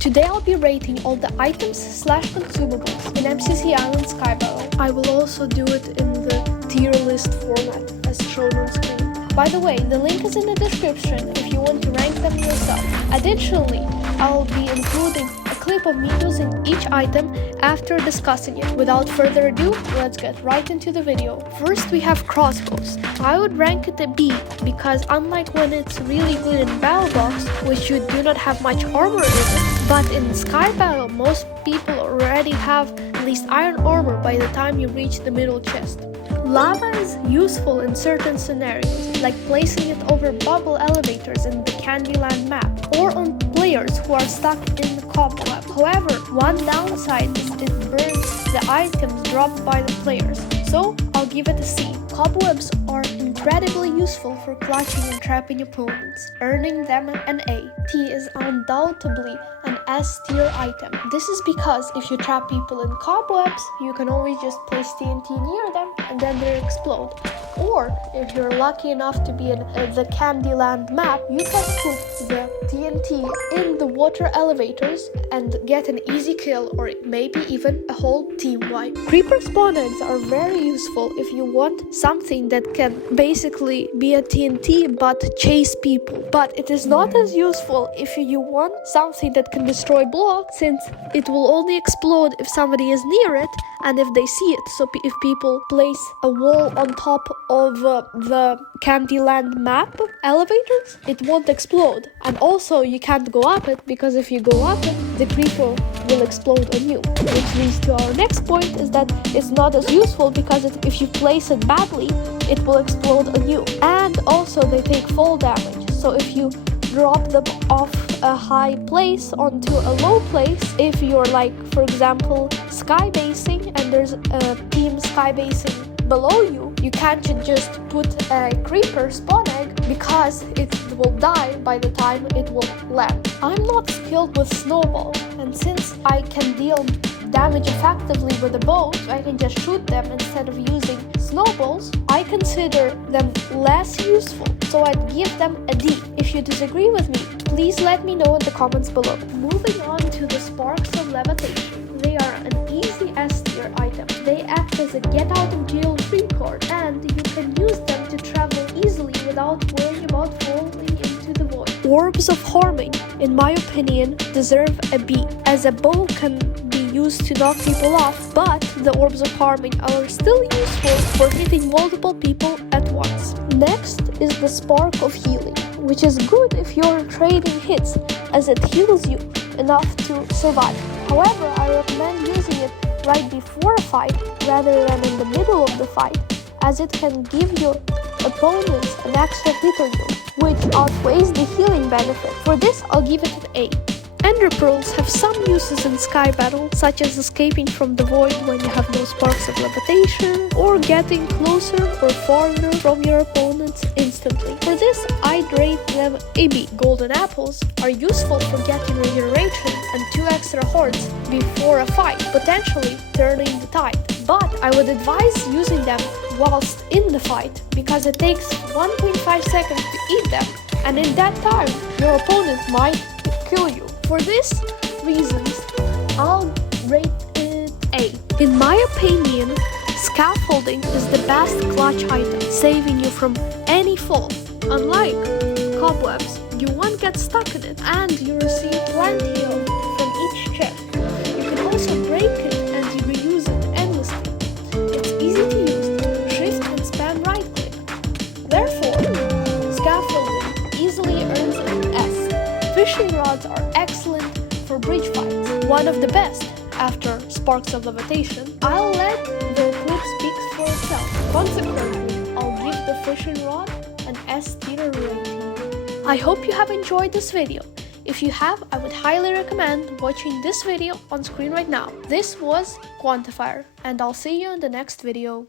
Today I'll be rating all the items/consumables in MCC Island Sky Battle. I will also do it in the tier list format as shown on screen. By the way, the link is in the description if you want to rank them yourself. Additionally, I'll be including a clip of me using each item after discussing it. Without further ado, let's get right into the video. First we have Crossbows. I would rank it a B because unlike when it's really good in Battle Box, which you do not have much armor in it, but in Sky Battle most people already have at least iron armor by the time you reach the middle chest. Lava is useful in certain scenarios, like placing it over bubble elevators in the Candyland map, or on players who are stuck in the cobweb. However, one downside is it burns the items dropped by the players, so I'll give it a C. Cobwebs are incredibly useful for clutching and trapping opponents, earning them an A. T is undoubtedly an S tier item. This is because if you trap people in cobwebs, you can always just place TNT near them and then they explode. Or if you're lucky enough to be in the Candyland map, you can put the TNT in the water elevators and get an easy kill, or maybe even a whole team wipe. Creeper spawn eggs are very useful if you want something that can basically be a TNT but chase people. But it is not as useful if you want something that can destroy blocks, since it will only explode if somebody is near it and if they see it. So if people place a wall on top of the Candyland map elevators, it won't explode. And also you can't go up it, because if you go up it, the creeper will explode on you. Which leads to our next point, is that it's not as useful because if you place it badly, it will explode on you. And also they take fall damage. So if you drop them off a high place onto a low place, if you're like, for example, skybasing and there's a team skybasing below you, you can't just put a creeper spawn egg because it will die by the time it will land. I'm not skilled with snowball, and since I can deal damage effectively with a bow, I can just shoot them instead of using snowballs, I consider them less useful, so I'd give them a D. If you disagree with me, please let me know in the comments below. Moving on to the Sparks of Levitation. They are an easy S tier item. They act as a get out of jail free card, and you can use them to travel easily without worrying about falling into the void. Orbs of Harming, in my opinion, deserve a B, as a bow can be used to knock people off, but the Orbs of Harming are still useful for hitting multiple people at once. Next is the Spark of Healing, which is good if you're trading hits, as it heals you enough to survive. However, I recommend using it right before a fight rather than in the middle of the fight, as it can give your opponents an extra hit on you, which outweighs the healing benefit. For this, I'll give it an A. Ender Pearls have some uses in Sky Battle, such as escaping from the void when you have no sparks of levitation, or getting closer or farther from your opponents instantly. For this, I'd rate them a B. Golden Apples are useful for getting regeneration and 2 extra hearts before a fight, potentially turning the tide. But I would advise using them whilst in the fight, because it takes 1.5 seconds to eat them, and in that time, your opponent might kill you. For these reasons, I'll rate it A. In my opinion, scaffolding is the best clutch item, saving you from any fall. Unlike cobwebs, you won't get stuck in it, and you receive plenty of from each chest. You can also break it and reuse it endlessly. It's easy to use, shift and spam right click. Therefore, scaffolding easily earns an S. Fishing rods are excellent for bridge fights, one of the best after Sparks of Levitation. I'll let the clip speak for itself. Consequently, I'll give the fishing rod an S tier rating. I hope you have enjoyed this video. If you have, I would highly recommend watching this video on screen right now. This was QuantiFIRE, and I'll see you in the next video.